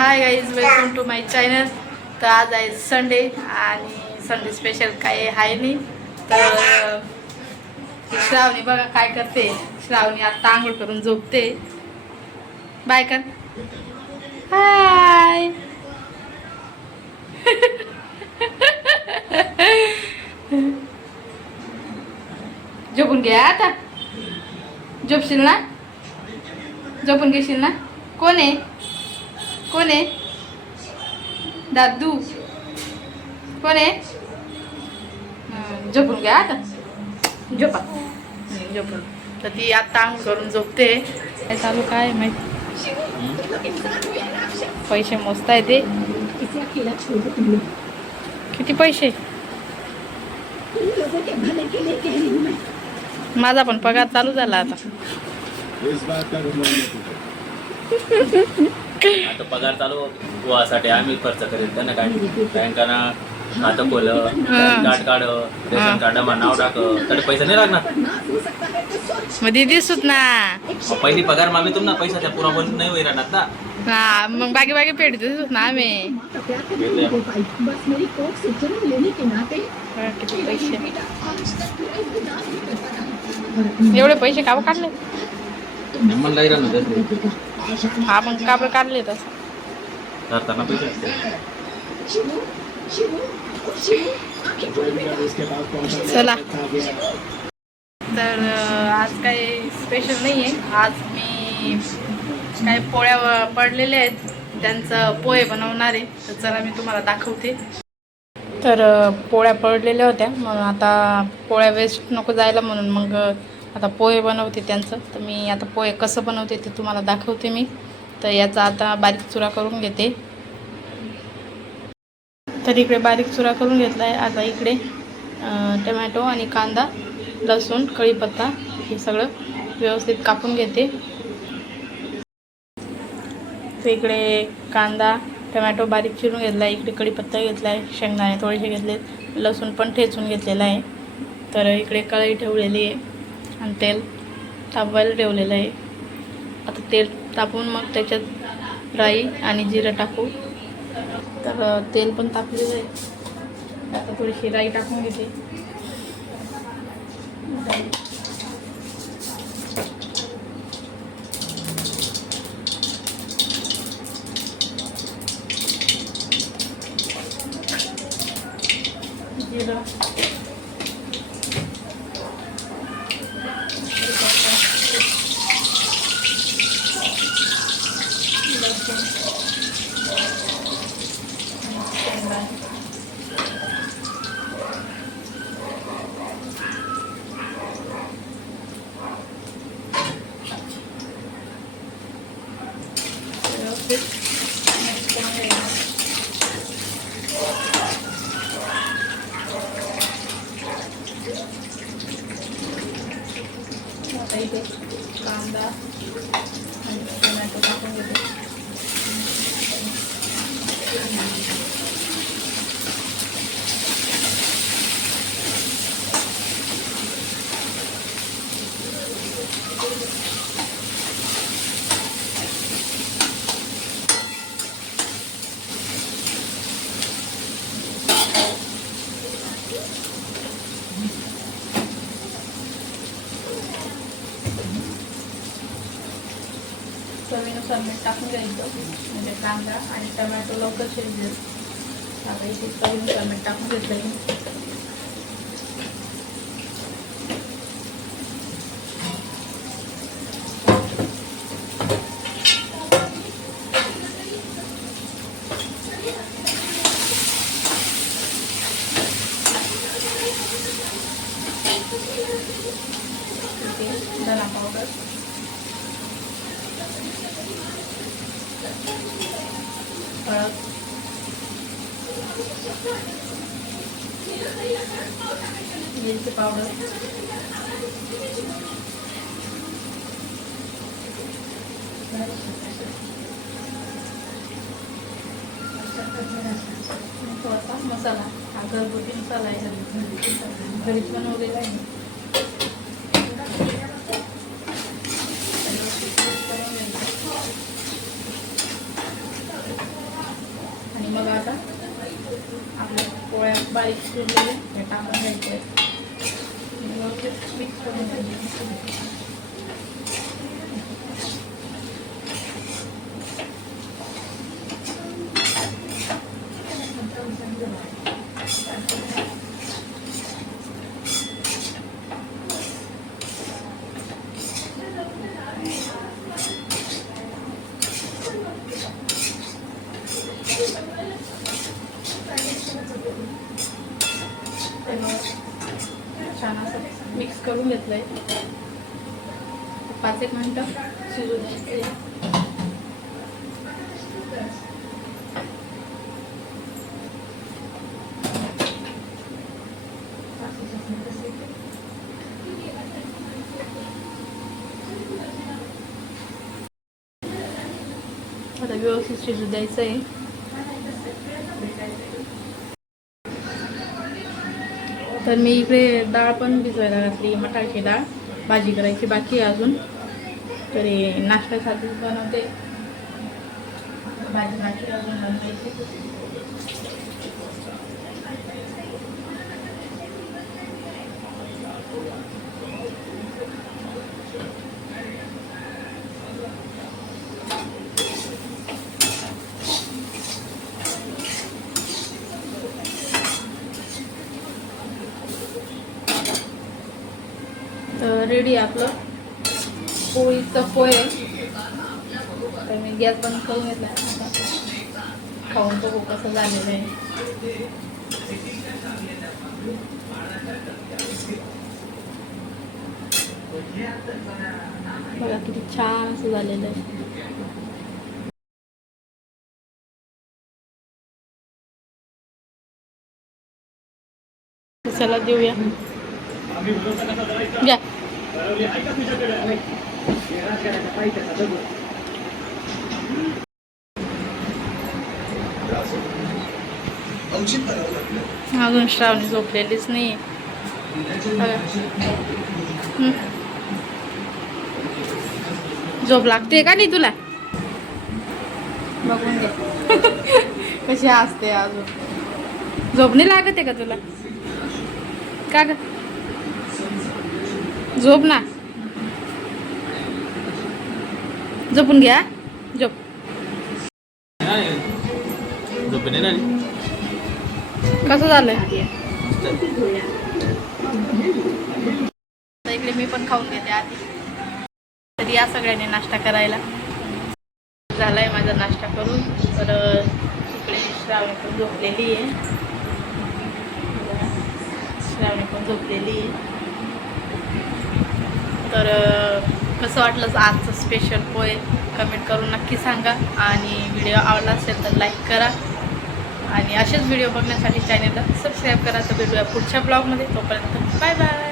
High guys, welcome to my channel. तर आज आहे संडे आणि संडे स्पेशल काही आहे नाही. तर श्रावणी बघा काय करते. श्रावणी आता आंघोळ करून झोपते. बाय कर. हाय. झोपून घे आता. झोपशील ना, झोपून घेशील ना. कोण आहे, कोण आहे? दादू कोण आहे? झोपून घ्या आता. झोपा झोपून. तर ती आता आंघोळ करून झोपते. काय चालू काय माहिती. पैसे मोजताय ते. किती पैसे? माझा पण पगार चालू झाला आता. आता पगार चालू व्हासाठी आम्ही खर्च करेल त्यांना काय बँकांना आता खोलं कार्ड काढ रेशन कार्डावर नाव टाक तरी पैसे नाही लागणार. मग दिसूत ना. पहिली पगार मागे तुम ना पैसा त्या पुरा बनून नाही होई राहणार ना. हा मग बाकी बाकी पेट दिसूत ना आम्ही. किती पैसे, एवढे पैसे का काढले? हा मग का काढले तसं चला. तर आज काही स्पेशल नाही आहे. आज मी काही पोळ्या पडलेल्या आहेत, त्यांचं पोहे बनवणार आहे. तर चला मी तुम्हाला दाखवते. तर पोळ्या पडलेल्या होत्या, मग आता पोळ्या वेस्ट नको जायला म्हणून मग आता पोहे बनवते त्यांचं. तर मी आता पोहे कसं बनवते ते तुम्हाला दाखवते मी. तर याचा आता बारीक चुरा करून घेते. तर इकडे बारीक चुरा करून घेतला आहे. आता इकडे टमॅटो आणि कांदा, लसूण, कढीपत्ता हे सगळं व्यवस्थित कापून घेते. तर इकडे कांदा टमॅटो बारीक चिरून घेतला आहे. इकडे कढीपत्ता घेतला आहे, शेंगदाणे थोडेसे घेतलेत, लसूण पण ठेचून घेतलेला आहे. तर इकडे कढई ठेवलेली आहे आणि तेल तापवायला ठेवलेलं आहे. आता तेल तापून मग त्याच्यात राई आणि जिरं टाकू. तर तेल पण तापलेलं आहे. आता थोडीशी राई टाकून घेते. जिरं, आता इथे कांदा आणि टोमॅटो टाकून घेते. चवीनुसार मीठ टाकून घ्यायचं, म्हणजे कांदा आणि टमॅटो लवकर शिजले. आता इथे चवीनुसार मीठ टाकून घेतलं. धना पावडर, हळद, मिरची पावडर, थोडासा मसाला. हा घरगुती मसाला आहे, घरीच बनवलेला आहे. बारीक चिरलेले हे टाकून घ्यायचे. मिक्स करून घ्यायचे. छान असं मिक्स करून घेतलंय. 5-1 मिनिटं शिजू द्यायचे. आता व्यवस्थित शिजू द्यायचं आहे. तर मी इकडे डाळ पण भिजवायला घातली, मटारची डाळ. भाजी करायची बाकी आहे अजून. तरी नाश्त्यासाठी बनवते. भाजी बाकी अजून बनवायची. तर रेडी आपलं पोळीचं पोहे. तर मी गॅस बंद करून घेतला. खाऊन बघू कसं झालेलं आहे. बघा किती छान असं झालेलं आहे. चला देऊया. घ्या. अजून श्रावणी झोपलेलीच नाही. झोप लागते का नाही तुला? बघून घे कशी असते. अजून झोप नाही लागत आहे का तुला? का ग? झोप ना. झोपून घ्या. झोप. कसं झालंय? इकडे मी पण खाऊन घेते आधी. तरी या सगळ्यांनी नाश्ता करायला. झालाय माझा नाश्ता करून. तर इकडे श्रावणी पण झोपलेली आहे. श्रावणी पण झोपलेली आहे. तर कसं वाटलं आजचं स्पेशल पोहे कमेंट करून नक्की सांगा. आणि व्हिडिओ आवडला असेल तर लाईक करा. आणि असेच व्हिडिओ बघण्यासाठी चॅनलला सबस्क्राईब करा. तर भेटूया पुढच्या ब्लॉगमध्ये. तोपर्यंत बाय बाय.